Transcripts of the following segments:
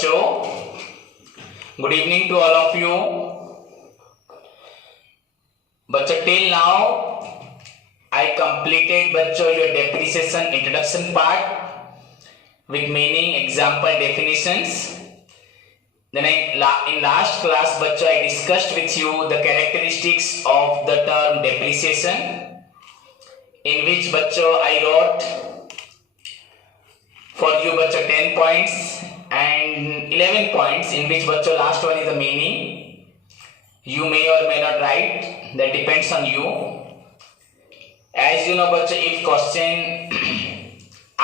बच्चों, good evening to all of you. बच्चों, till now I completed बच्चों your depreciation introduction part with meaning, example, definitions. Then in last class बच्चों I discussed with you the characteristics of the term depreciation, in which बच्चों I wrote for you बच्चों 10 points and 11 points, in which बच्चों last one is the meaning. You may or may not write, that depends on you. As you know बच्चों, if question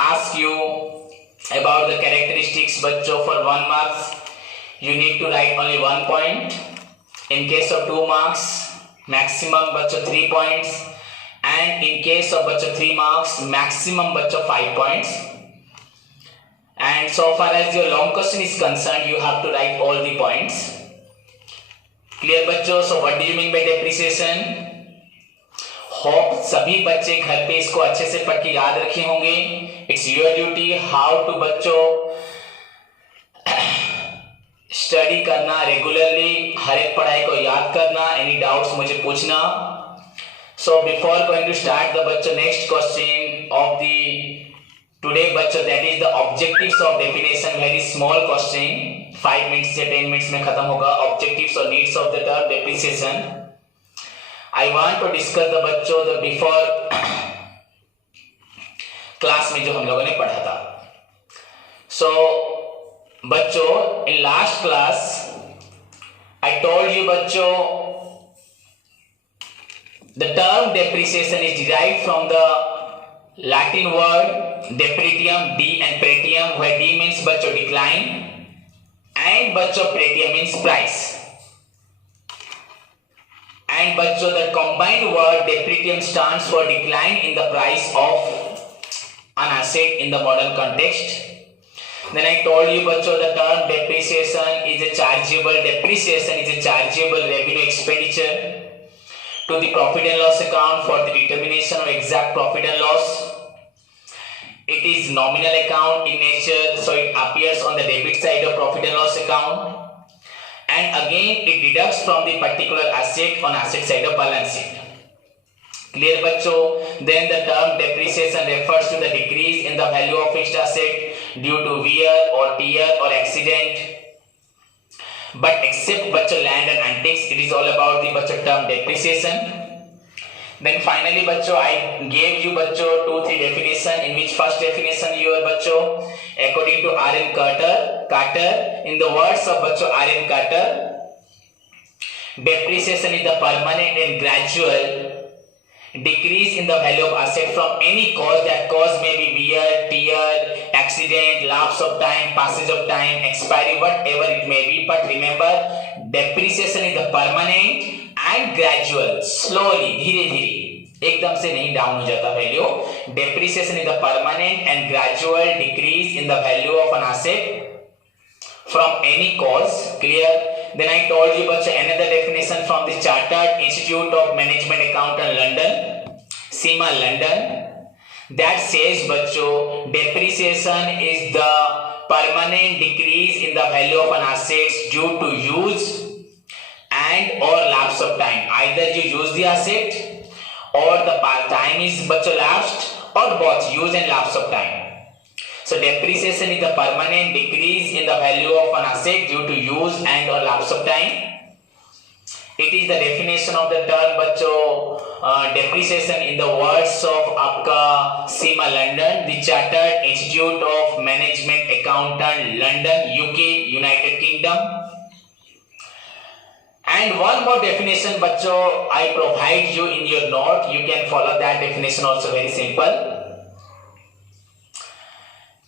ask you about the characteristics बच्चों for 1 marks, you need to write only 1 point. In case of 2 marks, maximum बच्चों 3 points, and in case of बच्चों 3 marks, maximum बच्चों 5 points. And so far as your long question is concerned, you have to write all the points. Clear बच्चों? So what do you mean by depreciation? Hope सभी बच्चे घर पे इसको अच्छे से पढ़ के याद रखे होंगे. It's your duty how to बच्चों स्टडी करना रेगुलरली, हर एक पढ़ाई को याद करना. एनी डाउट्स मुझे पूछना. So before going to start the बच्चों next question of the today बच्चों, that is the objectives of definition. Very small question, 5 minutes से 10 मिनट्स में खत्म होगा. ऑब्जेक्टिव्स और needs of the term depreciation. I want to discuss the बच्चों the before class में जो हम लोगों ने पढ़ा था. So बच्चों, in last class I told you बच्चों the term depreciation is derived from the Latin word depretium, D and pretium, where D means बच्चों decline and बच्चों pretium means price. And बच्चों the combined word depretium stands for decline in the price of an asset in the modern context. Then I told you बच्चों the term depreciation is a chargeable revenue expenditure to the profit and loss account for the determination of exact profit and loss. It is nominal account in nature, so it appears on the debit side of profit and loss account. And again it deducts from the particular asset on asset side of balance sheet. Clear बच्चों? Then the term depreciation refers to the decrease in the value of fixed asset due to wear or tear or accident. But except बच्चों land and antiques, it is all about the बच्चों term depreciation. Then finally बच्चों I gave you बच्चों 2-3 definition, in which first definition your बच्चों according to R.M. Carter, in the words of बच्चों R.M. Carter, depreciation is the permanent and gradual decrease in the value of asset from any cause. That cause may be wear, tear, accident, lapse of time, passage of time, expiry, whatever it may be. But remember, depreciation is the permanent and gradual, slowly, धीरे धीरे, एकदम से नहीं down हो जाता value. Depreciation is the permanent and gradual decrease in the value of an asset from any cause. Clear? Then I told you बच्चों another definition from the Chartered Institute of Management Accountant London, SEMA London, that says बच्चों depreciation is the permanent decrease in the value of an asset due to use and or lapse of time. Either you use the asset or the time is बच्चों lapsed, or both use and lapse of time. So depreciation is the permanent decrease in the value of an asset due to use and or lapse of time. It is the definition of the term बच्चों depreciation in the words of आपका SEMA London, the Chartered Institute of Management Accountant London, UK, United Kingdom. And one more definition बच्चों I provide you in your note. You can follow that definition also, very simple.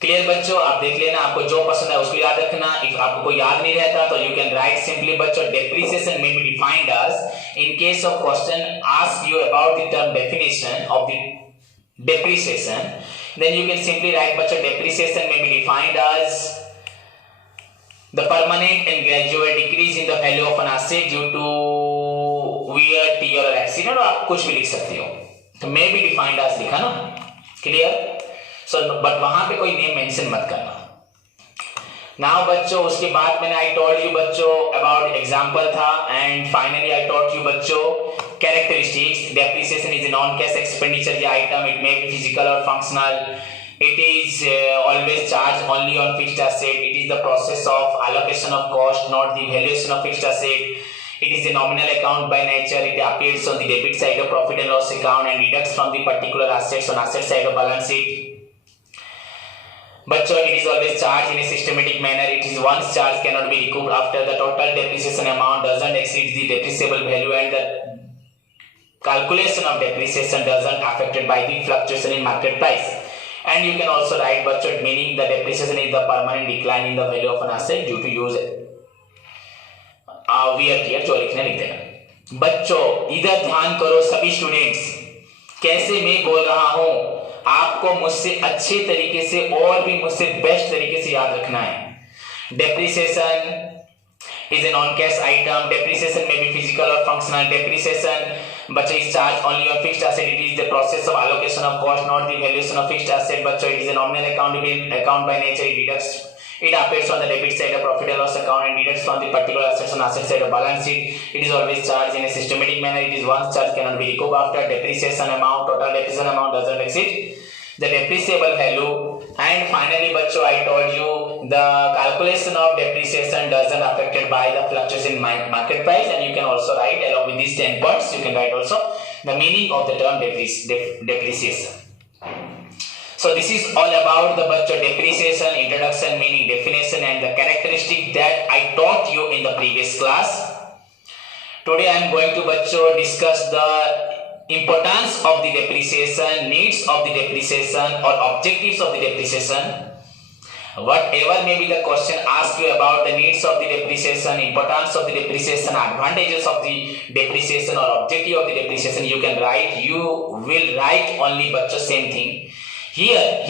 Clear बच्चों? आप देख लेना, आपको जो पसंद है उसको याद रखना. इफ आपको कोई याद नहीं रहता तो you can write simply बच्चों depreciation may be defined as, in case of question ask you about the term definition of the depreciation, then you can simply write बच्चों depreciation may be defined as the permanent and gradual decrease in the value of an asset due to wear, tear or accident. और आप कुछ भी लिख सकते हो, तो may be defined as लिखा ना. क्लियर? सो बट वहां पे कोई नेम मेंशन मत करना. नाउ बच्चों उसके बाद मैंने आई टोल्ड यू बच्चों अबाउट एग्जांपल था and finally I taught you बच्चों characteristics. Depreciation is a non cash expenditure या item. It may be physical और functional. It is always charged only on fixed asset. It is the process of allocation of cost, not the valuation of fixed asset. It is a nominal account by nature. It appears on the debit side of profit and loss account and deducts from the particular assets on asset side of balance sheet. But it is always charged in a systematic manner. It is once charged cannot be recouped after the total depreciation amount doesn't exceed the depreciable value, and the calculation of depreciation doesn't affected by the fluctuation in market price. And you can also write बच्चों meaning the depreciation is the permanent decline in the value of an asset due to use wear tear. जो लिखने लिख देना बच्चों. इधर ध्यान करो सभी स्टूडेंट्स, कैसे मैं बोल रहा हूं आपको मुझसे अच्छे तरीके से और भी मुझसे बेस्ट तरीके से याद रखना है. Depreciation is a non-cash item. Depreciation may be physical or functional. Depreciation बच्चों is charged only on fixed asset. It is the process of allocation of cost, not the valuation of fixed asset. बच्चों it is a nominal account by nature. It appears on the debit side of profit and loss account and deducts from the particular assets on asset side of balance sheet. It is always charged in a systematic manner. It is once charged cannot be recouped after depreciation amount. Total depreciation amount doesn't exceed the depreciable value. And finally बच्चों I told you the calculation of depreciation doesn't affected by the fluctuation in market price. And you can also write along with these 10 points, you can write also the meaning of the term depreciation. So this is all about the bachcho depreciation, introduction, meaning, definition and the characteristic that I taught you in the previous class. Today I am going to bachcho discuss the importance of the depreciation, needs of the depreciation or objectives of the depreciation. Whatever may be the question asked you about the needs of the depreciation, importance of the depreciation, advantages of the depreciation or objective of the depreciation, you can write. You will write only bachcho same thing. Here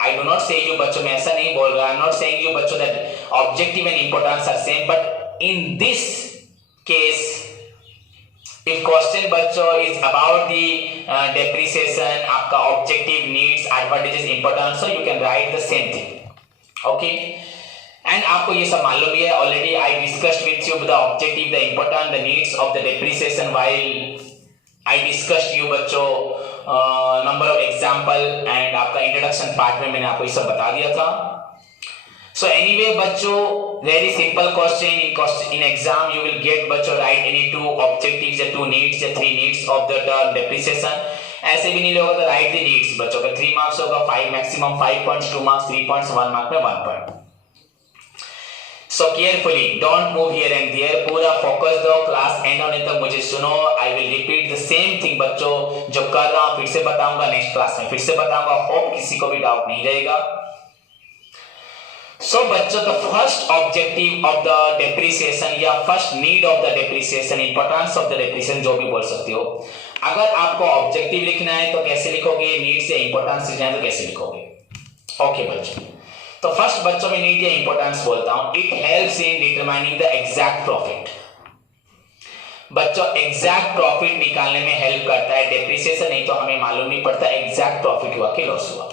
I do not say you बच्चों मैं ऐसा नहीं बोल रहा. I am not saying you बच्चों that objective and importance are same, but in this case if question बच्चों is about the depreciation, आपका objective, needs, advantages, importance, so you can write the same thing. Okay, and आपको ये सब मालूम ही है. Already I discussed with you the objective, the importance, the needs of the depreciation while I discussed you बच्चों number of example and आपका introduction part में मैंने आपको ये सब बता दिया था. So anyway बच्चों very simple question in exam you will get बच्चों write any two objectives या two needs या three needs of the term depreciation. ऐसे भी नहीं होगा तो write the needs बच्चों का 3 marks होगा, 5 maximum 5 points, 2 marks 3 points, 1 mark में 1 point. So carefully don't move here and there. पूरा focus दो, class end होने तक मुझे सुनो. I will repeat the same thing बच्चों जो कर रहा हूँ फिर से बताऊंगा next class में, फिर से बताऊंगा. hope किसी को भी doubt नहीं रहेगा. So बच्चों the first objective of the depreciation या first need of the depreciation, importance of the depreciation जो भी बोल सकते हो. अगर आपको objective लिखना है तो कैसे लिखोगे, need से importance लिखना है तो कैसे लिखोगे. Okay बच्चों, तो फर्स्ट बच्चों में नीड या इंपॉर्टेंस बोलता हूं. It helps in determining the exact profit. बच्चों एग्जैक्ट प्रॉफिट निकालने में हेल्प करता है. डेप्रिसिएशन नहीं तो हमें मालूम नहीं पड़ता एग्जैक्ट प्रॉफिट हुआ कि लॉस हुआ.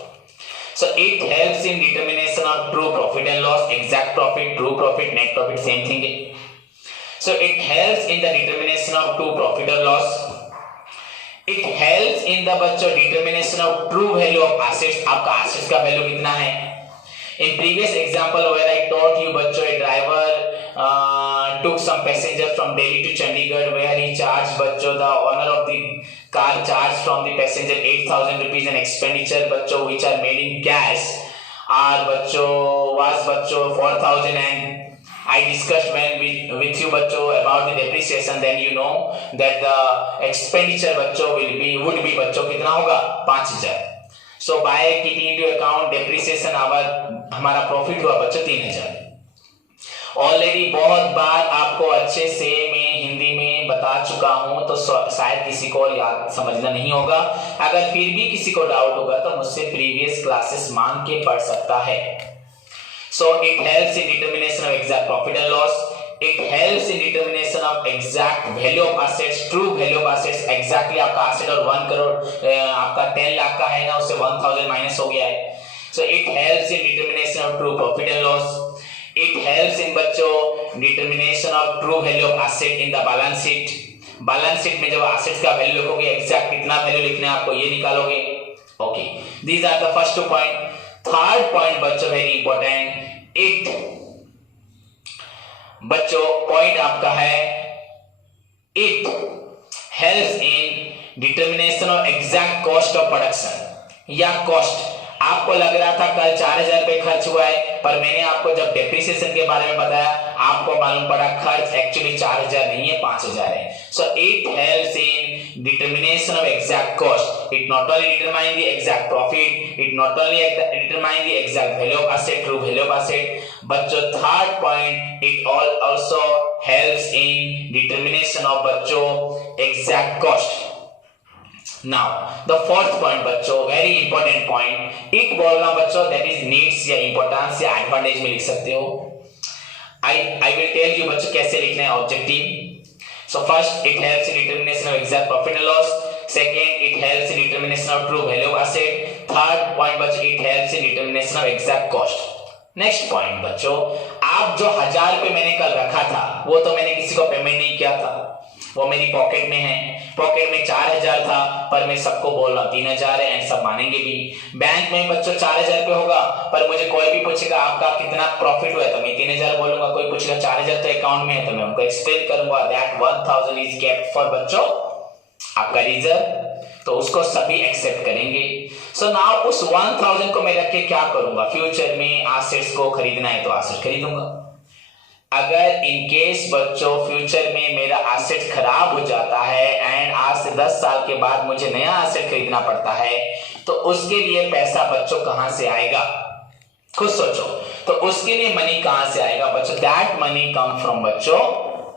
So it helps in determination of true profit and loss. Exact profit, true profit, net profit same thing है. So it helps in the determination of true profit और loss. It helps in the बच्चों determination of true value of assets. आपका assets का value कितना है. In previous example where I taught you बच्चों a driver took some passenger from Delhi to Chandigarh where he charged बच्चों the owner of the car charged from the passenger 8,000 rupees and expenditure बच्चों which are made in cash are बच्चों was बच्चों 4,000 and I discussed with you बच्चों about the depreciation. Then you know that the expenditure बच्चों would be बच्चों कितना होगा 5,000. So by keeping into account depreciation हमारा profit हुआ बच्चों 3,000. ऑलरेडी बहुत बार आपको अच्छे से मैं हिंदी में बता चुका हूं तो शायद किसी को याद समझना नहीं होगा. अगर फिर भी किसी को डाउट होगा तो मुझसे प्रीवियस क्लासेस मांग के पढ़ सकता है. So it helps in determination of exact profit and loss. It helps in determination of exact value of assets, true value of assets. Exactly आपका asset और 1 करोड़ आपका 10 लाख का है ना, उससे 1,000 माइनस हो गया है. So it helps in determination of true profit and loss. It helps in बच्चों determination of true value of asset in the balance sheet. Balance sheet में जब एसेट्स का वैल्यू लिखोगे एग्जैक्ट कितना वैल्यू लिखना है आपको ये निकालोगे. Okay, these are the first 2 point. Third point बच्चों वेरी इंपॉर्टेंट. इट बच्चों पॉइंट आपका है it helps in determination of exact cost of production या कॉस्ट. आपको लग रहा था कल 4000 रुपए खर्च हुआ है, पर मैंने आपको जब डेप्रिसिएशन के बारे में बताया आपको मालूम पड़ा खर्च एक्चुअली 4000 नहीं है 5000 है. So it helps in determination of exact cost. It not only determine the exact profit, it not only determine the exact value of asset, true value of asset. बच्चों third point it also helps in determination of बच्चों exact cost. Now the fourth point बच्चों very important point. it बोल रहा बच्चों that is needs या importance या advantage में लिख सकते हो. I will tell you बच्चों कैसे लिखना है objective. So first it helps in determination of exact profit and loss. Second it helps in determination of true value of asset. Third point बच्चों it helps in determination of exact cost. Next point बच्चों, आप जो 1000 रुपए मैंने कल रखा था वो तो मैंने किसी को पेमेंट नहीं किया था, वो मेरी पॉकेट में है. पॉकेट में 4000 था पर मैं सबको बोल रहा हूँ 3000 है एंड सब मानेंगे भी. बैंक में बच्चों 4000 रुपए होगा पर मुझे कोई भी पूछेगा आपका कितना प्रॉफिट हुआ है तो मैं 3000 बोलूंगा. कोई पूछेगा 4000 तो अकाउंट में है तो मैं उनको एक्सप्लेन करूंगा दैट 1000 इज केप्ट फॉर बच्चों आपका रिजर्व, तो उसको सभी एक्सेप्ट करेंगे. सो नाउ उस 1000 को मैं रख के क्या करूंगा, फ्यूचर में एसेट्स को खरीदना है तो एसेट खरीदूंगा. अगर इन केस बच्चों फ्यूचर में मेरा एसेट खराब हो जाता है एंड आज से 10 साल के बाद मुझे नया एसेट खरीदना पड़ता है तो उसके लिए पैसा बच्चों कहां से आएगा, खुद सोचो. तो उसके लिए मनी कहां से आएगा बच्चों, दैट मनी कम फ्रॉम बच्चों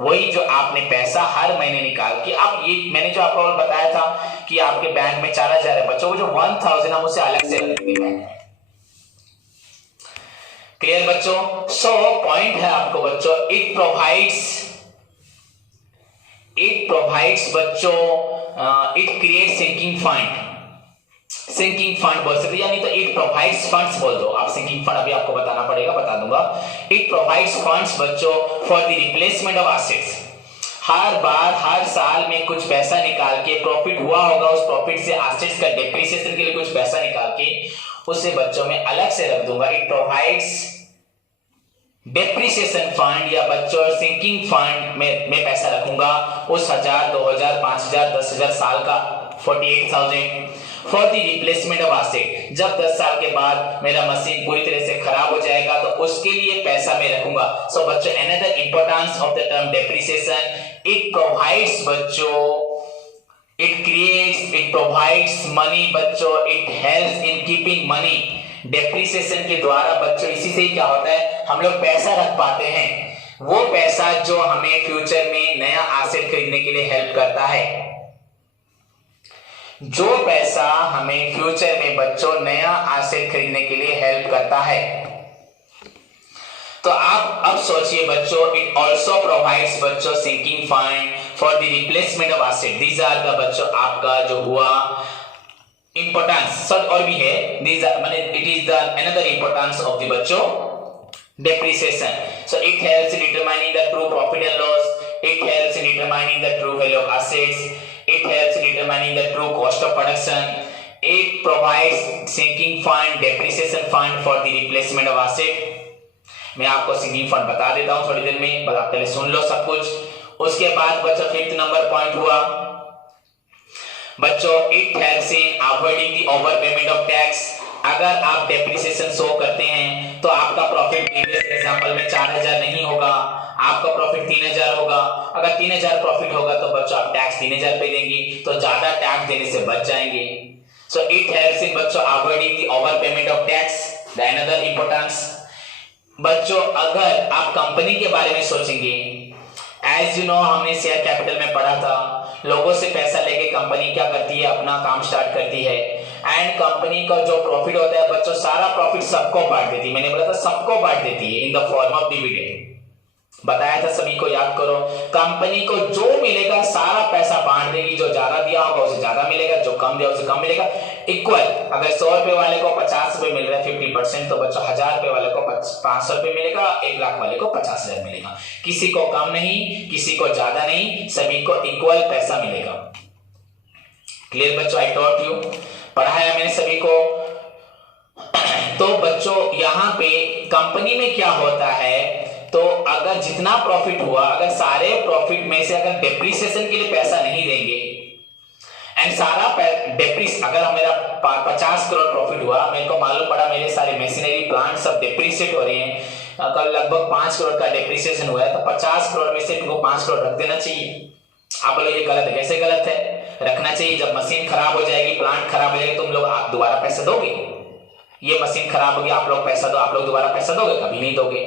वही जो आपने पैसा हर महीने निकाल के. अब ये मैंने जो आपको बताया था कि आपके बैंक में 4000 है बच्चों, वो जो 1000 हम उसे अलग से रखेंगे बैंक में. क्लियर बच्चों. सो पॉइंट है आपको बच्चों इट प्रोवाइड्स बच्चों it create sinking fund. Sinking fund बोल सकते यानी तो इट प्रोवाइड्स फंड्स बोल दो आप. सिंकिंग फंड अभी आपको बताना पड़ेगा, बता दूंगा. इट प्रोवाइड्स फंड्स बच्चों for the replacement of assets. हर बार हर साल में कुछ पैसा निकाल के प्रॉफिट हुआ होगा उस प्रॉफिट से एसेट्स का डेप्रिसिएशन के लिए कुछ पैसा निकाल के उसे बच्चों में अलग से रख दूंगा. इट प्रोवाइड्स डेप्रिसिएशन फंड या बच्चों सिंकिंग फंड में मैं पैसा रखूंगा उस 1000 2000 5000 10000 साल का 48000 for the replacement of asset. जब 10 साल के बाद मेरा मशीन पूरी तरह से खराब हो जाएगा तो उसके लिए पैसा मैं रखूंगा. सो बच्चों another importance of the term depreciation, it provides बच्चों it creates it provides money बच्चों, it helps in keeping money. Depreciation के द्वारा बच्चों इसी से क्या होता है हम लोग पैसा रख पाते हैं, वो पैसा जो हमें फ्यूचर में नया एसेट खरीदने के लिए हेल्प करता है. जो पैसा हमें फ्यूचर में बच्चों नया एसेट खरीदने के लिए हेल्प करता है. तो आप अब सोचिए बच्चों इट आल्सो प्रोवाइड्स बच्चों sinking fund for the replacement of asset. These are the बच्चों आपका जो हुआ इंपॉर्टेंस. और भी है दीज आर माने it is the another importance of the बच्चों depreciation. So it helps in determining the true profit and loss, it helps in determining the true value of assets, it helps in determining the true cost of production, it provides sinking fund depreciation fund for the replacement of asset. मैं आपको sinking fund बता देता हूं थोड़ी देर में, बस आप पहले सुन लो सब कुछ. उसके बाद बच्चों 5th नंबर पॉइंट हुआ बच्चों it helps in avoiding the overpayment of tax. अगर आप डेप्रिसिएशन शो करते हैं तो आपका प्रॉफिट प्रीवियस एग्जांपल में 4000 नहीं होगा, आपका प्रॉफिट 3000 होगा. अगर 3000 प्रॉफिट होगा तो बच्चों आप टैक्स 3000 पे देंगे तो ज्यादा टैक्स देने से बच जाएंगे. सो इट हेल्प्स इन बच्चों avoiding the over payment of tax. The another importance बच्चों अगर आप कंपनी के बारे में सोचेंगे, एज यू नो हमने शेयर कैपिटल में पढ़ा था, लोगों से पैसा लेके कंपनी क्या करती है अपना काम स्टार्ट करती है एंड कंपनी का जो प्रॉफिट होता है बच्चों सारा प्रॉफिट सबको बांट देती है. मैंने बोला था सबको बांट देती है in the form of dividend. बताया था सभी को, याद करो। कंपनी को जो मिलेगा सारा पैसा बांट देगी, जो ज्यादा दिया होगा उसे ज्यादा मिलेगा, जो कम दिया उसे कम मिलेगा, इक्वल। अगर 100 रुपए वाले को 50 रुपए मिल रहा है 50%, तो बच्चों 1000 रुपए वाले को 500 रुपए मिलेगा, 1 लाख वाले को 50,000 मिलेगा। किसी को कम नहीं, किसी को ज्यादा नहीं, सभी को इक्वल पैसा मिलेगा। क्लियर बच्चों? आई टॉट यू, पढ़ाया मैंने सभी को। तो बच्चों यहाँ पे कंपनी में क्या होता है, तो अगर जितना प्रॉफिट हुआ, अगर सारे प्रॉफिट में से अगर डेप्रिसिएशन के लिए पैसा नहीं देंगे एंड सारा अगर मेरा 50 करोड़ प्रॉफिट हुआ, मेरे को मालूम पड़ा मेरे सारे मशीनरी प्लांट सब डेप्रिसिएट हो रहे हैं, कल लगभग 5 करोड़ का डेप्रिसिएशन हुआ है, तो 50 करोड़ में से तुमको 5 करोड़ रख देना चाहिए। आप लोग ये गलत है, कैसे गलत है? रखना चाहिए। जब मशीन खराब हो जाएगी, प्लांट खराब हो जाएगी, तुम लोग आप दोबारा पैसा दोगे? ये मशीन खराब होगी, आप लोग पैसा दो, आप लोग दोबारा पैसा दोगे? कभी नहीं दोगे।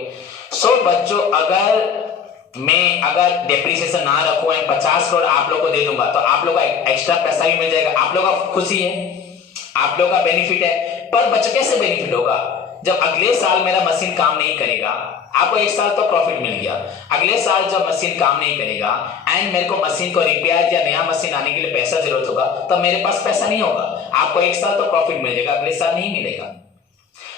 सो बच्चों अगर डेप्रिसिएशन ना रखूं, 50 करोड़ आप लोग को दे दूंगा, तो आप लोग का एक्स्ट्रा पैसा भी मिल जाएगा, आप लोग का खुशी है, आप लोग का बेनिफिट है। पर बच्चों कैसे बेनिफिट होगा? जब अगले साल मेरा मशीन काम नहीं करेगा, आपको 1 साल तो प्रॉफिट मिल गया, अगले साल जब मशीन काम नहीं करेगा एंड मेरे को मशीन को रिपेयर या नया मशीन आने के लिए पैसा जरूरत होगा, तो मेरे पास पैसा नहीं होगा। आपको 1 साल तो प्रॉफिट मिल जाएगा, अगले साल नहीं मिलेगा।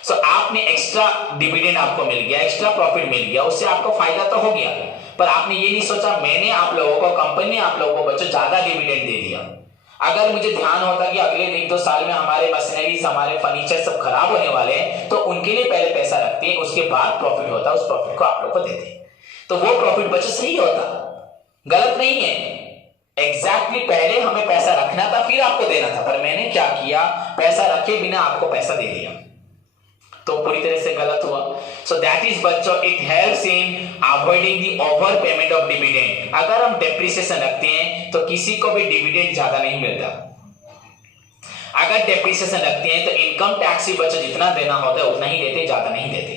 सो आपने एक्स्ट्रा डिविडेंड आपको मिल गया, एक्स्ट्रा प्रॉफिट मिल गया, उससे आपको फायदा तो हो गया, पर आपने ये नहीं सोचा मैंने आप लोगों को, कंपनी ने आप लोगों को बच्चों ज्यादा डिविडेंड दे दिया। अगर मुझे ध्यान होता कि अगले 1-2 साल में हमारे मशीनरीज, हमारे फर्नीचर सब खराब होने वाले हैं, तो उनके लिए पहले पैसा रखते हैं, उसके बाद प्रॉफिट होता, उस प्रॉफिट को आप लोग को देते, तो वो प्रॉफिट बच्चों सही होता, गलत नहीं है। एग्जैक्टली पहले हमें पैसा रखना था, फिर आपको देना था, पर मैंने क्या किया, पैसा रखे बिना आपको पैसा दे दिया, तो पूरी तरह से गलत हुआ। सो दैट इज बच्चों, it helps in avoiding the over payment of dividend. अगर हम डेप्रिसिएशन रखते हैं तो किसी को भी डिविडेंड ज्यादा नहीं मिलता। अगर डेप्रिसिएशन रखते हैं तो इनकम टैक्स भी बच्चों जितना देना होता है उतना ही देते, ज्यादा नहीं देते,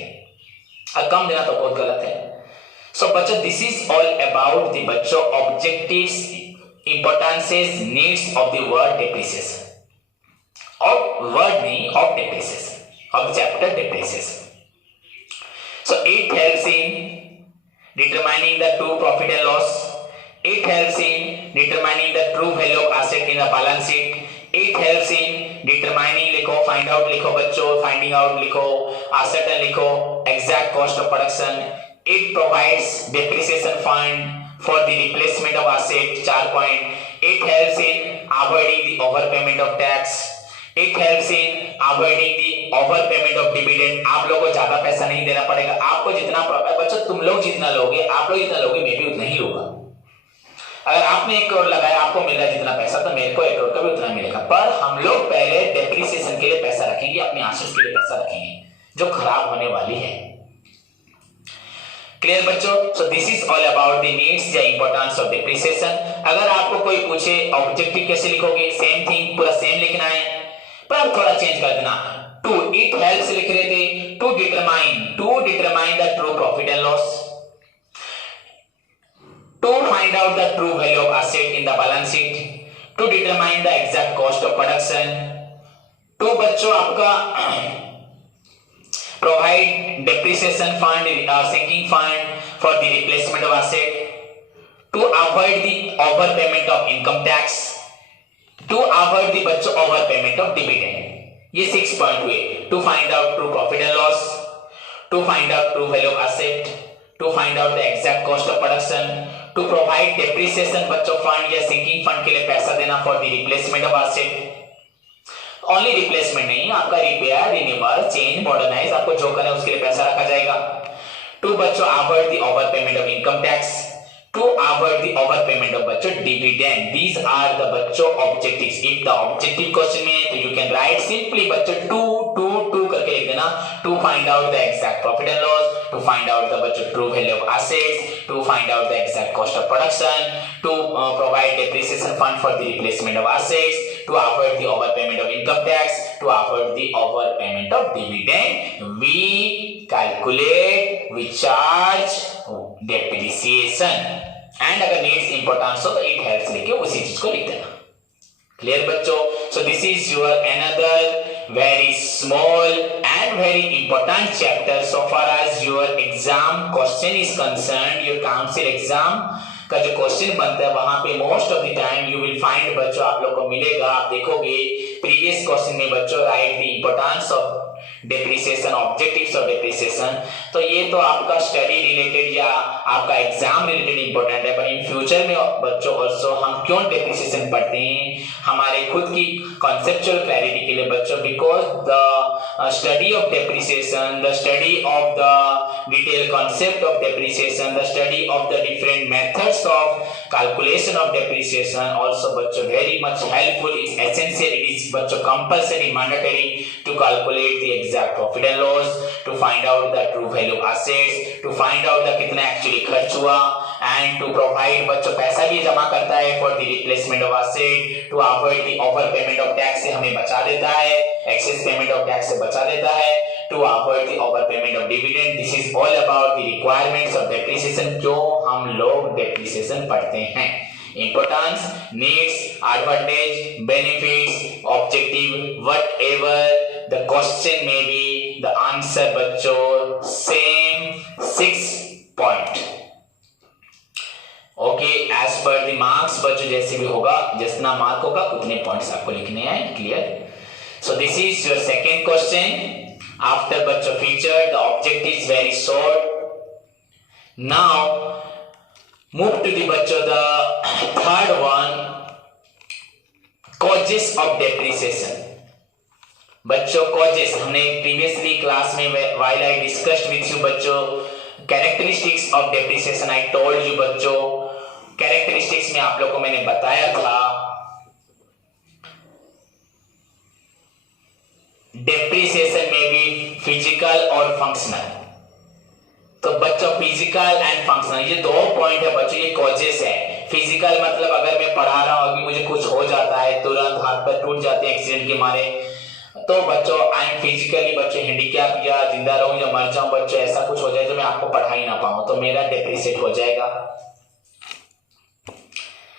और कम देना तो बहुत गलत है। सो बच्चों this is all about the बच्चों objectives, importances, needs of the word depreciation, of word नहीं, of depreciation, of the chapter depreciation. So it helps in determining the true profit and loss. It helps in determining the true value of asset in the balance sheet. It helps in determining, लिखो find out, लिखो बच्चों finding out, लिखो asset and लिखो exact cost of production. It provides depreciation fund for the replacement of asset. 4 point. It helps in avoiding the overpayment of tax. It helps in avoiding the overpayment of dividend. आप लोगों को ज्यादा पैसा नहीं देना पड़ेगा, आपको जितना बच्चों तुम लोग जितना लोगे, आप लोग जितना लोगे मैं भी उतना ही लूंगा। अगर आपने 1 करोड़ लगाया, आपको मिल रहा है जितना पैसा, तो मेरे को 1 करोड़ का भी उतना मिलेगा। पर हम लोग पहले डेप्रिसिएशन के लिए पैसा रखेंगे, अपने एसेट्स के लिए पैसा रखेंगे जो खराब होने वाली है। क्लियर बच्चों? So this is all about the needs या इंपॉर्टेंस ऑफ डेप्रिसिएशन। अगर आपको कोई पूछे ऑब्जेक्टिव कैसे लिखोगे, सेम थिंग, पूरा सेम लिखना है, पर अब थोड़ा चेंज कर देना। टू इट हेल्प्स लिख रहे थे, to determine the true profit and loss, to find out the true value of asset in the balance sheet, to determine the exact cost of production, to बच्चों आपका provide depreciation fund, sinking fund for the replacement of asset, to avoid the overpayment of income tax, to avoid the बच्चों overpayment of dividend। ये 6 point हुए। to find out true profit and loss, to find out true value of asset, to find out the exact cost of production, to provide depreciation बच्चों fund या sinking fund के लिए पैसा देना for the replacement of asset। Only replacement नहीं, आपका repair, renewal, change, modernise, आपको जो करना है उसके लिए पैसा रखा जाएगा। टू बच्चों avoid the overpayment of income tax, to avoid the overpayment of बच्चों dividend। These are the बच्चों objectives। if the objective question में तो you can write simply बच्चों टू करके लिख देना, to find out the exact profit and loss, to find out the बच्चों true value of assets, to find out the exact cost of production, to provide depreciation fund for the replacement of assets, to avoid the overpayment of income tax, to avoid the overpayment of dividend, we calculate, we charge depreciation। And अगर needs importance हो तो it helps लिख के उसी चीज को लिख देना। क्लियर बच्चों? So this is your another very small and very important chapter so far as your exam question is concerned. Your council exam का जो क्वेश्चन बनता है वहां पे most of the time you will find बच्चों आप लोग को मिलेगा, आप देखोगे प्रीवियस क्वेश्चन में बच्चों right the importance of depreciation, objectives of depreciation. तो ये तो आपका स्टडी रिलेटेड या आपका एग्जाम रिलेटेड इंपॉर्टेंट है, पर इन फ्यूचर में बच्चों ऑल्सो हम क्यों डेप्रिसिएशन पढ़ते हैं हमारे खुद की कॉन्सेप्चुअल क्लैरिटी के लिए बच्चों, because the study of depreciation, the study of the detail concept of depreciation, the study of the different methods of calculation of depreciation also बच्चों very much helpful, is essential, it is बच्चों compulsory, mandatory to calculate the exact profit and loss, to find out the true value of assets, to find out the कितना actually खर्च हुआ, and to provide बच्चों पैसा भी जमा करता है for the replacement of asset, to avoid the overpayment of tax से हमें बचा देता है, excess payment of tax से बचा देता है, to avoid the overpayment of dividend. This is all about the requirements of depreciation, क्यों हम लोग depreciation पढ़ते हैं, importance, needs, advantage, benefits, objective, whatever the question may be, the answer बच्चों same 6 point. Okay, as per the marks बच्चों जैसे भी होगा, जितना मार्क होगा उतने पॉइंट्स आपको लिखने हैं, clear. So this is your second question after बच्चों feature, the object is very short. Now move to the बच्चों the third one, causes of depreciation. बच्चों कॉजेस हमने प्रीवियसली क्लास में while I discussed with you बच्चों characteristics of depreciation, I told you बच्चों characteristics में आप लोगों को मैंने बताया था डेप्रिसिएशन में भी फिजिकल और फंक्शनल। तो बच्चों फिजिकल एंड फंक्शनल ये दो पॉइंट है बच्चों, ये कॉजेस है। फिजिकल मतलब अगर मैं पढ़ा रहा हूं, अभी मुझे कुछ हो जाता है, तुरंत हाथ पैर टूट जाते हैं एक्सीडेंट के मारे, तो बच्चों आई एम फिजिकली बच्चों हैंडीकैप या जिंदा रहूं या मर जाऊं बच्चों, ऐसा कुछ हो जाए तो मैं आपको पढ़ा ही ना पाऊं, तो मेरा डेप्रिसिएट हो जाएगा,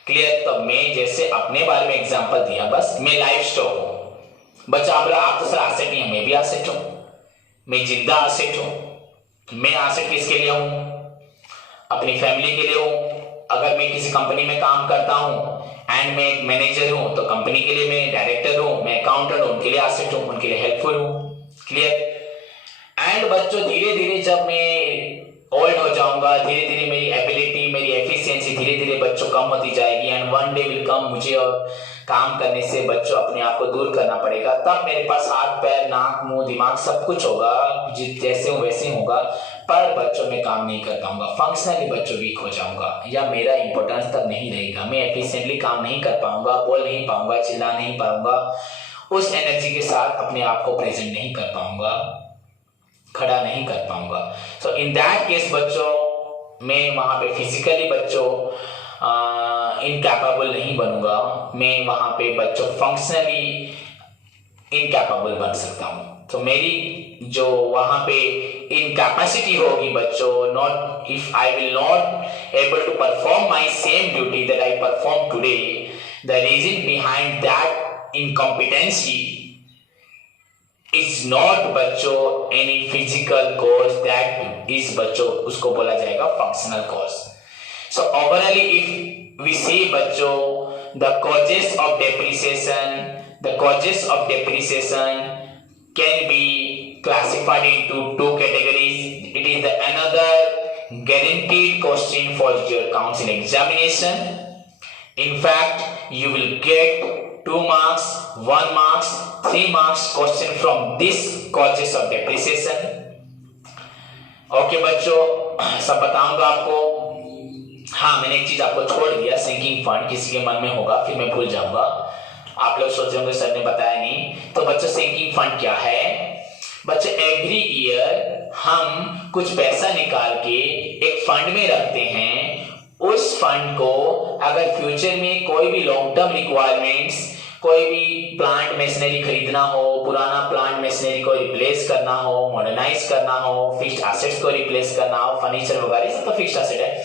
क्लियर। तो मैं जैसे अपने बारे में एग्जांपल दिया, बस मैं लाइफ स्टॉक हूं बच्चा, आप तो सर एसेट नहीं है, मैं भी एसेट हूं, मैं जिंदा एसेट हूं। मैं एसेट किसके लिए हूं? अपनी फैमिली के लिए हूं। अगर मैं किसी कंपनी में काम करता हूं एंड मैं एक मैनेजर हूं तो कंपनी के लिए मैं डायरेक्टर हूं, मैं अकाउंटेंट हूं, उनके लिए एसेट हूं, उनके लिए हेल्पफुल हूं, क्लियर। एंड बच्चों धीरे धीरे जब मैं ओल्ड हो जाऊंगा, धीरे धीरे मेरी एबिलिटी, मेरी एफिशिएंसी धीरे धीरे बच्चों कम होती जाएगी, and one day will come मुझे और काम करने से बच्चों अपने आप को दूर करना पड़ेगा, तब मेरे पास हाथ पैर नाक मुंह दिमाग सब कुछ होगा, जैसे हूं वैसे होगा, पर बच्चों में काम नहीं कर पाऊंगा, फंक्शनली बच्चों वीक हो जाऊंगा, या मेरा इंपॉर्टेंस तब नहीं रहेगा, मैं एफिशिएंटली काम नहीं कर पाऊंगा, बोल नहीं पाऊंगा, चिल्ला नहीं पाऊंगा, उस एनर्जी के साथ अपने आप को प्रेजेंट नहीं कर पाऊंगा, खड़ा नहीं कर पाऊंगा। सो इन दैट केस बच्चों मैं वहां पे फिजिकली बच्चों इनकैपेबल नहीं बनूंगा, मैं वहां पे बच्चों फंक्शनली इनकैपेबल बन सकता हूं। तो मेरी जो वहां पे इनकैपेसिटी होगी बच्चों, not if I will not able to perform my same duty that I perform today, the reason behind that incompetency is not बच्चों any physical cause, that is बच्चों उसको बोला जाएगा functional cause. So overall, if we see बच्चों the causes of depreciation can be classified into two categories. It is the another guaranteed question for your council examination. In fact, you will get 2 marks, 1 marks, 3 marks question from this causes of depreciation. Okay बच्चों, सब बताऊंगा आपको। हाँ, मैंने एक चीज आपको छोड़ दिया, सिंकिंग फंड किसी के मन में होगा, फिर मैं भूल जाऊंगा, आप लोग सोच रहे होंगे सर ने बताया नहीं। तो बच्चों सिंकिंग फंड क्या है? बच्चों एवरी ईयर हम कुछ पैसा निकाल के एक फंड में रखते हैं, उस फंड को अगर फ्यूचर में कोई भी लॉन्ग टर्म रिक्वायरमेंट्स, कोई भी प्लांट मशीनरी खरीदना हो, पुराना प्लांट मशीनरी को रिप्लेस करना हो, मॉडर्नाइज करना हो, फिक्स्ड एसेट्स को रिप्लेस करना हो, फर्नीचर वगैरह सब तो फिक्स्ड एसेट है,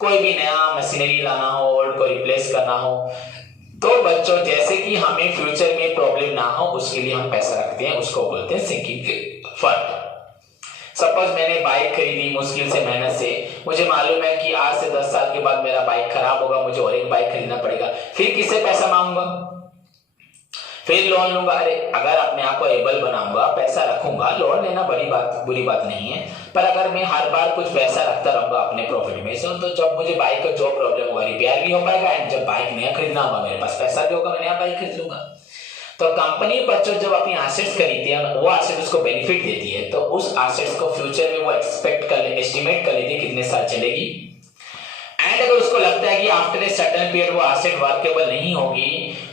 कोई भी नया मशीनरी लाना हो, ओल्ड को रिप्लेस करना हो, तो बच्चों जैसे कि हमें फ्यूचर में प्रॉब्लम ना हो उसके लिए हम पैसा रखते हैं, उसको बोलते हैं सिंकिंग फंड। सपोज मैंने बाइक खरीदी मुश्किल से मेहनत से, मुझे मालूम है कि आज से 10 साल के बाद मेरा बाइक खराब होगा, मुझे और एक बाइक खरीदना पड़ेगा, फिर किससे पैसा मांगूंगा? फिर लोन लूंगा। अरे अगर अपने आप को एबल बनाऊंगा, पैसा रखूंगा, लोन लेना बुरी बात नहीं है, पर अगर मैं हर बार कुछ पैसा रखता रहूंगा अपने प्रॉफिट में से, तो जब मुझे बाइक का जो प्रॉब्लम होगा रिपेयर भी हो पाएगा, एंड जब बाइक नया खरीदना होगा मेरे पास पैसा भी होगा, मैं नया बाइक खरीद लूंगा। तो कंपनी बच्चों जब अपनी एसेट्स खरीदती है, वो एसेट उसको बेनिफिट देती है, तो उस एसेट्स को फ्यूचर में वो एस्टिमेट कर लेती है कितने साल चलेगी। एंड अगर उसको लगता है कि आफ्टर ए सर्टेन पीरियड वो एसेट वर्केबल नहीं होगी,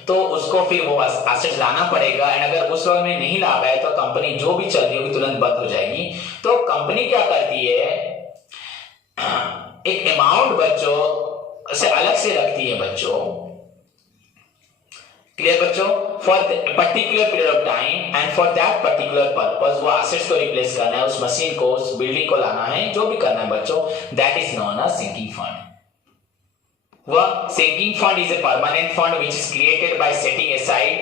तो उसको फिर वो एसेट लाना पड़ेगा। एंड अगर उस वक्त में नहीं ला पाए तो कंपनी जो भी चल रही होगी तुरंत बंद हो जाएगी। तो कंपनी क्या करती है, एक अमाउंट बच्चों से अलग से रखती है बच्चों। क्लियर बच्चों? For particular period of time and for that particular purpose, वो एसेट्स को रिप्लेस करना है, उस मशीन को, उस बिल्डिंग को लाना है, जो भी करना है बच्चों, that is known as sinking fund. वह sinking fund is a permanent fund which is created by setting aside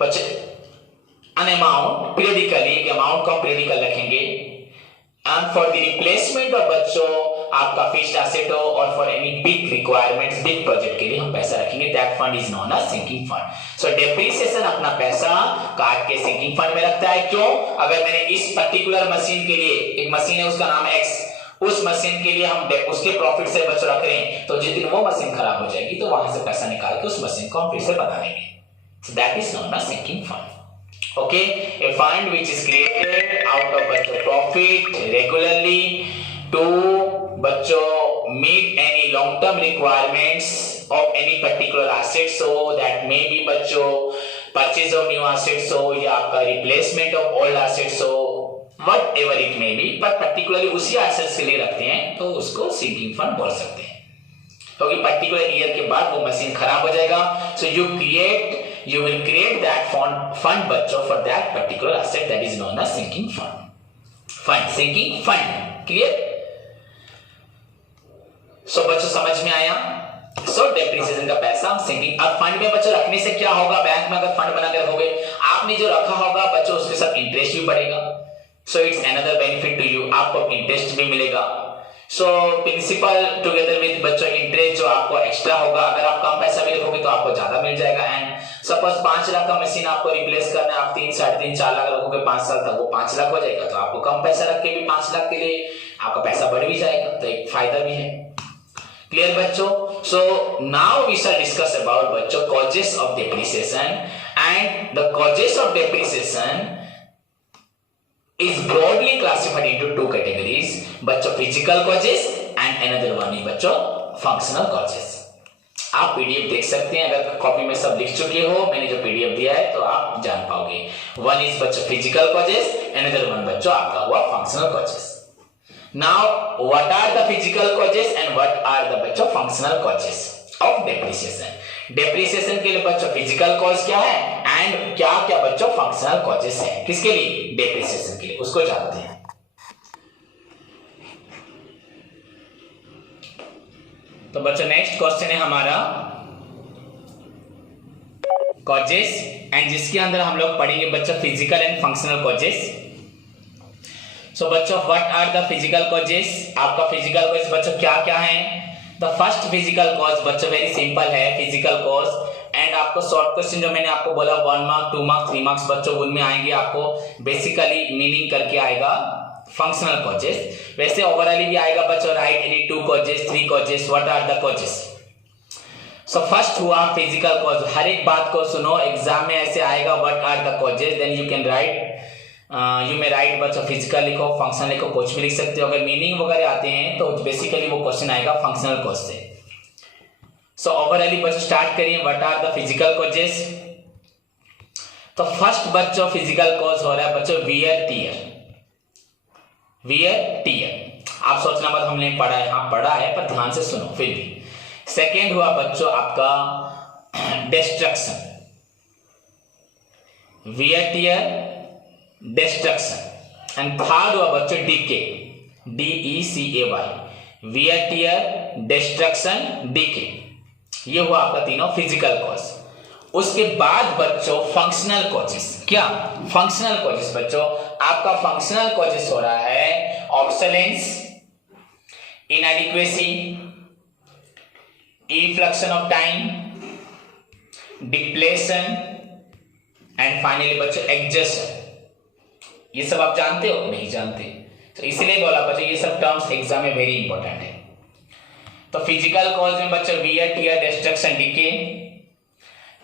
बच्चे an amount periodically, एक अमाउंट को हम periodical रखेंगे, and for the replacement of बच्चों आपका फिक्स्ड एसेट हो, और for any big requirements, big project के लिए हम पैसा रखेंगे, that fund is known as sinking fund. So depreciation अपना पैसा काट के सिंकिंग फंड में रखता है। क्यों? अगर मैंने इस पर्टिकुलर मशीन के लिए, एक मशीन है उसका नाम एक्स, उस मशीन के लिए हम उसके प्रॉफिट से बच्चों रख रहे हैं, तो जिस दिन वो मशीन खराब हो जाएगी तो वहां से पैसा निकाल के उस मशीन को हम फिर से बना लेंगे। So that is known as sinking fund. Okay, a fund which is created out of बच्चों profit regularly to बच्चों meet any long term requirements of any particular asset, so that may be बच्चों purchase of new assets हो, या आपका replacement of old assets हो, whatever it may be, पर particularly उसी assets के लिए रखते हैं, तो उसको sinking fund बोल सकते हैं। क्योंकि पर्टिकुलर ईयर के बाद वो मशीन खराब हो जाएगा, so you will create that fund बच्चों for that particular asset, that is known as sinking sinking fund। clear? so बच्चों समझ में आया? so डेप्रिसिएशन का पैसा हम सिंकिंग। अब फंड में बच्चों रखने से क्या होगा, बैंक में अगर फंड बना के रखोगे, आपने जो रखा होगा बच्चों उसके साथ इंटरेस्ट भी बढ़ेगा, so it's another benefit to you, आपको इंटरेस्ट भी मिलेगा। सो प्रिंसिपल टुगेदर विद बच्चों इंटरेस्ट जो आपको एक्स्ट्रा होगा, अगर आप कम पैसा भी रखोगे तो आपको ज्यादा मिल जाएगा। एंड सपोज 5 लाख का मशीन आपको रिप्लेस करना है, आप 3, 3.5, 4 लाख रखोगे 5 साल तक, वो 5 लाख हो जाएगा, तो आपको कम पैसा रख के भी 5 लाख के लिए आपका पैसा बढ़ भी जाएगा, तो एक फायदा भी है। क्लियर बच्चों? So now we shall discuss about बच्चों causes of depreciation, and the causes of depreciation is broadly classified into 2 categories बच्चों, physical causes and another one is बच्चों functional causes। आप पीडीएफ देख सकते हैं, अगर कॉपी में सब लिख चुके हो, मैंने जो पीडीएफ दिया है तो आप जान पाओगे। वन इज बच्चों फिजिकल कॉजेस, अनदर वन बच्चों आपका हुआ functional causes. Now what are the physical causes and what are the बच्चों functional causes of depreciation. Depreciation के लिए बच्चों फिजिकल कॉज क्या है एंड क्या क्या बच्चों फंक्शनल कॉजेस हैं, किसके लिए? डेप्रिसिएशन के लिए, उसको जानते हैं। तो बच्चों नेक्स्ट क्वेश्चन है हमारा कॉजेस, एंड जिसके अंदर हम लोग पढ़ेंगे बच्चों physical and functional causes. So बच्चों what are the physical causes, आपका फिजिकल कॉज बच्चों क्या क्या है? द फर्स्ट फिजिकल कॉज बच्चों वेरी सिंपल है, फिजिकल कॉज, एंड आपको शॉर्ट क्वेश्चन जो मैंने आपको बोला 1 मार्क 2 मार्क 3 मार्क्स बच्चों उनमें आएंगे, आपको बेसिकली मीनिंग करके आएगा फंक्शनल कॉजेस। वैसे ओवरऑली भी आएगा बच्चों, write any 2 causes 3 causes, what are the causes. So first हुआ फिजिकल कॉज, हर एक बात को सुनो, एग्जाम में ऐसे आएगा what are the causes, then you can write, you may write बच्चों फिजिकल लिखो, फंक्शनल लिखो, कुछ भी लिख सकते हो। अगर मीनिंग वगैरह आते हैं तो बेसिकली वो क्वेश्चन आएगा फंक्शनल कॉज से। सो ओवरऑली बच्चों स्टार्ट करिए, what are the physical causes. तो फर्स्ट बच्चों फिजिकल कॉज हो रहा है बच्चों वियर टियर। वियर टियर आप सोचना मत हमने पढ़ा है, हाँ पढ़ा है पर ध्यान से सुनो फिर भी। सेकेंड हुआ बच्चों आपका destruction, wear tear destruction, and third हुआ बच्चों decay, DECAY, wear tear destruction decay, ये हुआ आपका तीनों फिजिकल कॉज। उसके बाद बच्चों फंक्शनल कॉजेस, क्या फंक्शनल कॉजेस बच्चों, आपका फंक्शनल कॉजेस हो रहा है obsolescence, inadequacy, effluxion of time, depletion and finally बच्चों एग्जर्शन। ये सब आप जानते हो? नहीं जानते, तो इसलिए बोला बच्चों ये सब टर्म्स एग्जाम में वेरी इंपॉर्टेंट है। तो फिजिकल कॉज में बच्चों wear, tear, destruction, decay,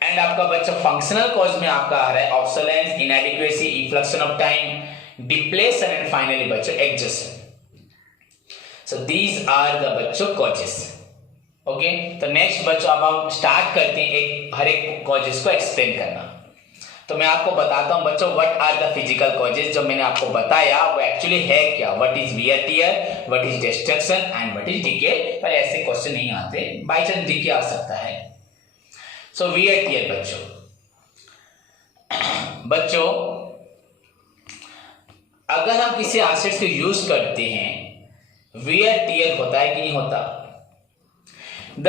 and आपका बच्चों फंक्शनल कॉज में आपका आ रहा है obsolescence, inadequacy, effluxion of time, depletion and finally बच्चों exhaustion. So these are the बच्चों कॉजेस। ओके, तो नेक्स्ट बच्चों अब हम स्टार्ट करते हैं हर एक कॉजेस को एक्सप्लेन करना। तो मैं आपको बताता हूं बच्चों what are the physical causes. जो मैंने आपको बताया वो एक्चुअली है क्या, what is wear tear, what is destruction and what is decay. पर ऐसे क्वेश्चन नहीं आते, बाय चांस डिके आ सकता है। सो वियर टियर बच्चों अगर हम किसी एसेट्स को यूज करते हैं वियर टियर होता है कि नहीं होता? The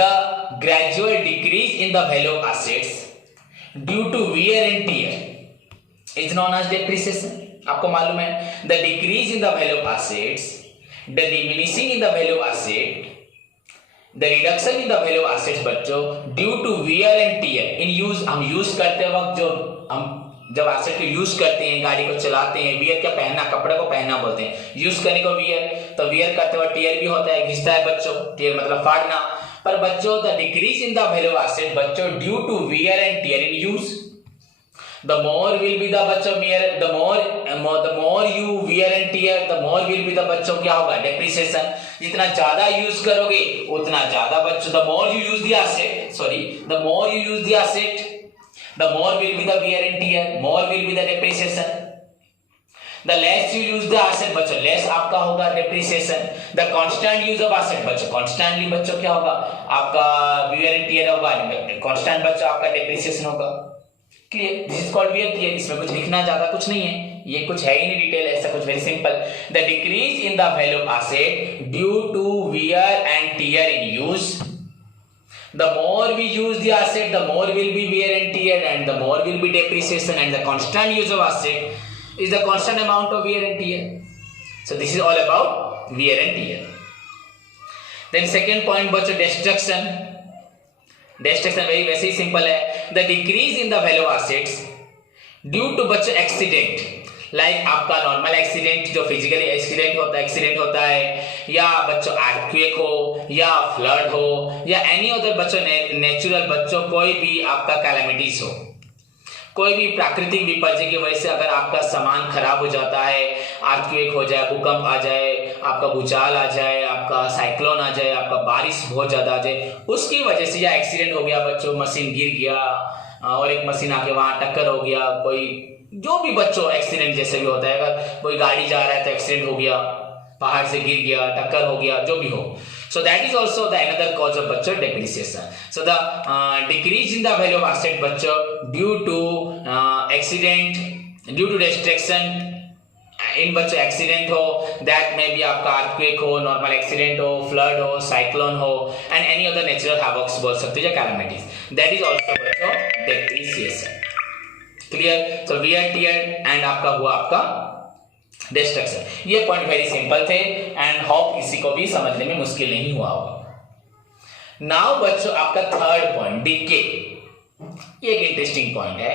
gradual decrease in the value of assets due to wear and tear is known as depreciation. आपको मालूम है the decrease in the value of assets, the diminishing in the value of asset, the reduction in the value of assets बच्चों due to wear and tear in use. हम use करते वक्त जो हम जब एसेट को यूज करते हैं, गाड़ी को चलाते हैं, वियर क्या पहनना, कपड़े को पहनना बोलते हैं, यूज करने को वियर, तो वियर करते वक्त टियर भी होता है, घिसता है बच्चों, टियर मतलब फाड़ना। पर बच्चों the decrease in the value of asset बच्चों due to wear and tear in use, the more will be the बच्चों wear, the more you wear and tear the more will be the बच्चों क्या होगा depreciation. जितना ज्यादा use करोगे उतना ज्यादा बच्चों, the more you use the asset, sorry the more you use the asset the more will be the wear and tear, more will be the depreciation. The less you use the asset बच्चों less आपका होगा depreciation. The constant use of asset बच्चों constantly बच्चों क्या होगा आपका wear and tear होगा, constant बच्चों आपका depreciation होगा। Clear? This is called wear and tear। इसमें कुछ लिखना ज्यादा कुछ नहीं है, ये कुछ है ही नहीं डिटेल, ऐसा कुछ very simple। The decrease in the value of asset due to wear and tear in use, the more we use the asset the more will be wear and tear and the more will be depreciation, and the constant use of asset is the constant amount of wear and tear. So this is all about wear and tear. Then second point बच्चों destruction very वैसे ही simple है, the decrease in the value of assets due to बच्चों accident, like आपका normal accident जो physically accident होता है या बच्चों अर्थक्वेक हो या फ्लड हो या एनी अदर बच्चों नेचुरल बच्चों कोई भी आपका कैलामिटीज हो, कोई भी प्राकृतिक विपर्य की वजह से अगर आपका सामान खराब हो जाता है, अर्थक्वेक हो जाए, भूकंप आ जाए, आपका भूचाल आ जाए, आपका साइक्लोन आ जाए, आपका बारिश बहुत ज्यादा आ जाए, उसकी वजह से या एक्सीडेंट हो गया बच्चों, मशीन गिर गया और एक मशीन आके वहां टक्कर हो गया, कोई जो भी बच्चों एक्सीडेंट जैसे भी होता है, अगर कोई गाड़ी जा रहा है तो एक्सीडेंट हो गया, पहाड़ से गिर गया, टक्कर हो गया, जो भी हो, so that is also the another cause of बच्चों depreciation. So the decrease in the value of asset बच्चों due to accident, due to destruction इन बच्चों एक्सीडेंट हो, that may be आपका earthquake हो, normal accident हो, flood हो, cyclone हो and any other natural havocs बोल सकते हो या calamities, that is also बच्चों depreciation. क्लियर? तो वियर टियर एंड आपका हुआ आपका डिस्ट्रक्शन। ये पॉइंट वेरी सिंपल थे एंड होप किसी को भी समझने में मुश्किल नहीं हुआ होगा। नाउ बच्चों आपका थर्ड पॉइंट डिके, ये एक इंटरेस्टिंग पॉइंट है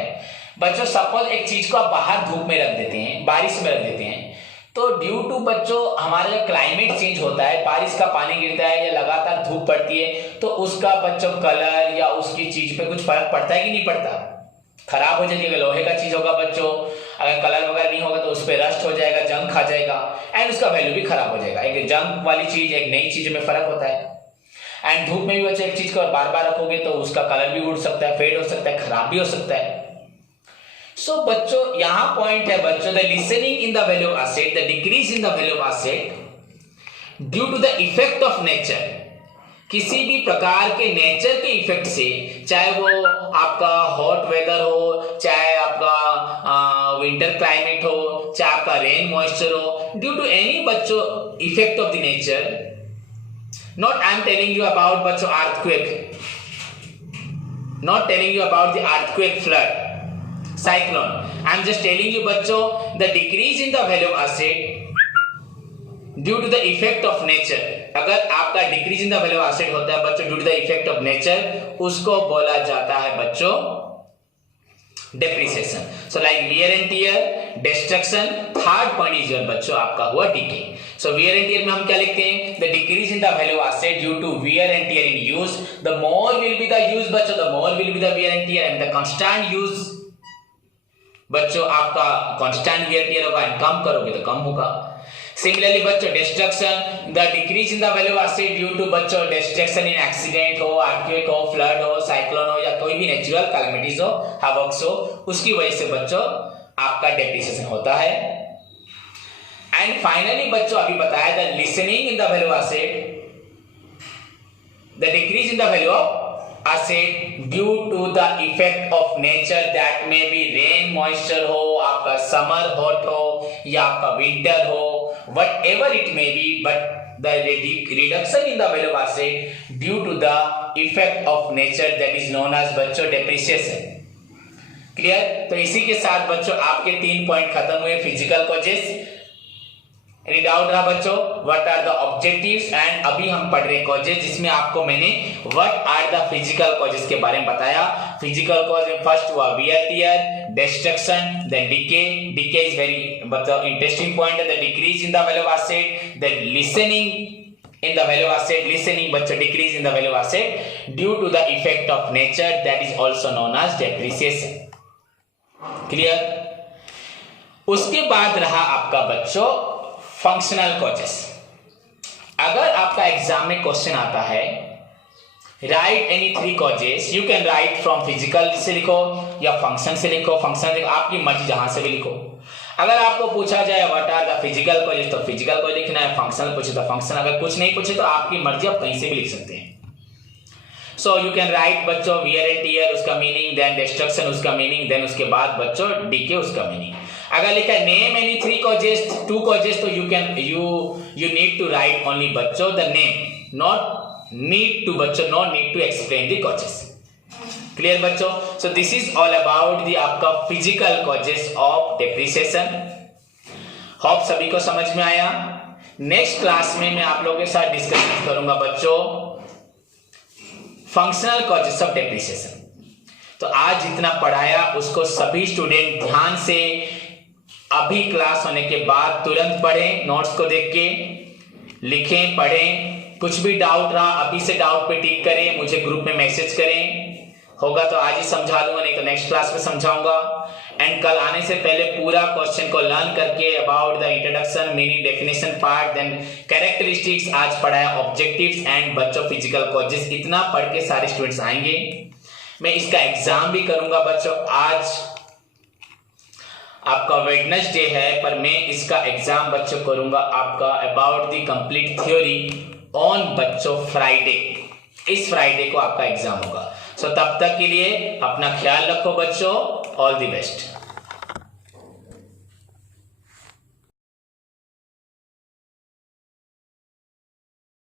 बच्चों। सपोज एक चीज को आप बाहर धूप में रख देते हैं, बारिश में रख देते हैं, तो ड्यू टू बच्चों हमारा जो क्लाइमेट चेंज होता है, बारिश का पानी गिरता है या लगातार धूप पड़ती है, तो उसका बच्चों कलर या उसकी चीज पे कुछ फर्क पड़ता है कि नहीं पड़ता? खराब हो जाएगी। अगर लोहे का चीज होगा बच्चों, अगर कलर वगैरह नहीं होगा तो उस पर रस्ट हो जाएगा, जंग खा जाएगा एंड उसका वैल्यू भी खराब हो जाएगा। एक जंग वाली चीज एक नई चीज में फर्क होता है। एंड धूप में भी बच्चों एक चीज को बार बार रखोगे तो उसका कलर भी उड़ सकता है, फेड हो सकता है, खराब भी हो सकता है। सो बच्चों यहाँ पॉइंट है बच्चों, the lessening in the value of asset, the decrease in the value of asset due to the effect of nature, किसी भी प्रकार के नेचर के इफेक्ट से, चाहे वो आपका हॉट वेदर हो, चाहे आपका विंटर क्लाइमेट हो, चाहे आपका रेन मॉइस्चर हो, ड्यू टू एनी बच्चों effect of the nature, not I am telling you about बच्चों earthquake, not telling you about the earthquake flood, cyclone. I am just telling you बच्चों, the decrease in the value of asset due to the effect of nature. अगर आपका decrease in the value of asset होता है बच्चों due to the effect of nature, उसको बोला जाता है बच्चों depreciation. So like wear and tear, destruction, third point is your बच्चों आपका हुआ decay. So wear and tear में हम क्या लिखते हैं? The decrease in the value of asset due to wear and tear in use. The more will be the use बच्चों, the more will be the wear and tear, and the constant use बच्चों आपका constant wear and tear होगा, and कम करोगे तो कम होगा। Similarly बच्चों destruction, the decrease in the value of asset due to बच्चों destruction in accident हो, earthquake हो, flood हो, cyclone हो, या कोई भी natural calamities हो, havocs हो, उसकी वजह से बच्चों आपका depreciation होता है। And finally बच्चों अभी बताया the lessening in the value of asset, the decrease in the value of asset due to the effect of nature, that may be rain moisture हो, आपका summer hot हो, या आपका winter हो, whatever it may be, but the reduction in the value of asset due to the effect of nature, that is known as बच्चों depreciation. Clear? तो इसी के साथ बच्चों आपके 3 पॉइंट खत्म हुए फिजिकल कॉजेस। एनी डाउट रहा बच्चों? What are the objectives, and अभी हम पढ़ रहे कॉजेस जिसमें आपको मैंने what are the physical causes के बारे में बताया। फिजिकल कॉज में फर्स्ट हुआ wear tear, destruction, then decay. Decay is very मतलब इंटरेस्टिंग पॉइंट है। The decrease in the value of asset, then lessening in the value of asset, listening बच्चों decrease in the value of asset due to the effect of nature, that is also known as depreciation. Clear? उसके बाद रहा आपका बच्चों functional causes. अगर आपका exam में question आता है right any 3 causes, you can right from physical से लिखो या फंक्शन से लिखो, फंक्शन लिखो, आपकी मर्जी जहां से भी लिखो। अगर आपको पूछा जाए what are the physical causes तो फिजिकल कॉज लिखना है, फंक्शनल पूछे तो फंक्शनल, अगर कुछ नहीं पूछे तो आपकी मर्जी, आप कहीं से भी लिख सकते हैं। सो यू कैन राइट बच्चों वियर एंड टियर उसका मीनिंग, देन डिस्ट्रक्शन उसका मीनिंग, देन उसके बाद बच्चों डीके उसका मीनिंग। अगर लिखा है नेम एनी 3 कॉजेस 2 कॉजेस तो you need to write only बच्चों the name, not need to बच्चों, not need to explain the causes. Clear बच्चों? So this is all about the आपका physical causes of depreciation. Hope सभी को समझ में आया। नेक्स्ट क्लास में मैं आप लोगों के साथ डिस्कस करूंगा बच्चों फंक्शनल कॉजेस ऑफ डेप्रिसिएशन। तो आज जितना पढ़ाया उसको सभी स्टूडेंट ध्यान से अभी क्लास होने के बाद तुरंत पढ़ें, नोट्स को देख के लिखें, पढ़ें। कुछ भी डाउट रहा अभी से डाउट पे टिक करें, मुझे ग्रुप में मैसेज करें, होगा तो आज ही समझा दूंगा, नहीं तो नेक्स्ट क्लास में समझाऊंगा। एंड कल आने से पहले पूरा क्वेश्चन को लर्न करके about the introduction, meaning, definition part, then characteristics आज पढ़ाया, ऑब्जेक्टिव्स एंड बच्चों फिजिकल कॉजेस, इतना पढ़ के सारे स्टूडेंट्स आएंगे। मैं इसका एग्जाम भी करूंगा बच्चों। आज आपका वेडनेसडे है पर मैं इसका एग्जाम बच्चों करूंगा आपका about the complete theory on बच्चों फ्राइडे। इस फ्राइडे को आपका एग्जाम होगा। सो तब तक के लिए अपना ख्याल रखो बच्चों। All the best.